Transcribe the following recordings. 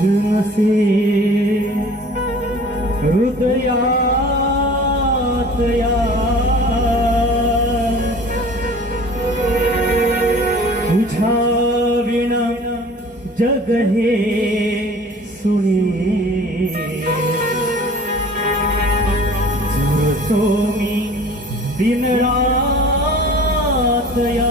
नसे हृदयात या तुझ्या विना जग हे सुने झुरतो मी दिन रात या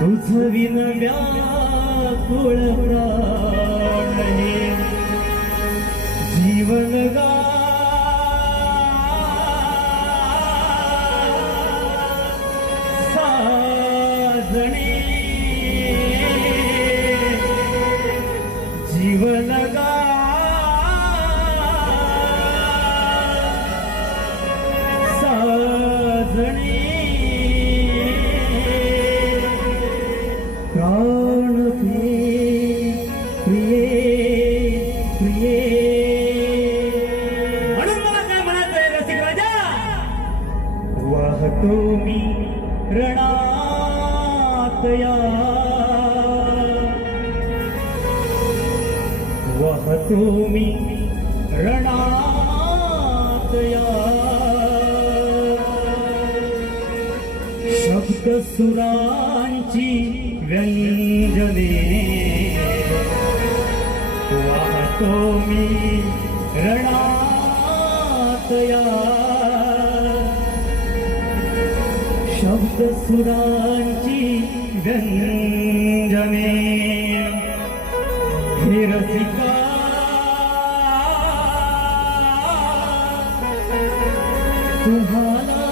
तुझ विन व्याकुळ प्राण हे जीवन गा साजणे जीवन गा साजणे प्राण प्रिये प्रिये म्हणून मला काय म्हणायचंय रसिक राजा, वाहतो मी रणात या वाहतो मी रणात या शब्द सुरांची व्यंजने वाहतो मी रणात या शब्द सुरांची व्यंजने हे रसिका तुम्हाला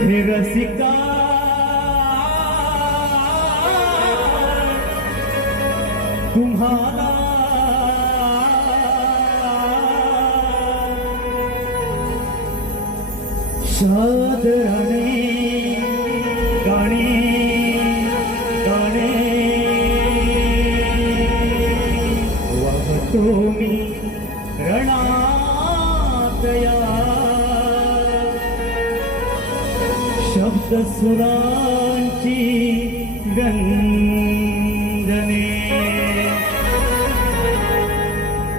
हे रसिका तुम्हाला सादराने गाणे गाणे वाहतो मी रणात या शब्द सुरांची व्यंजने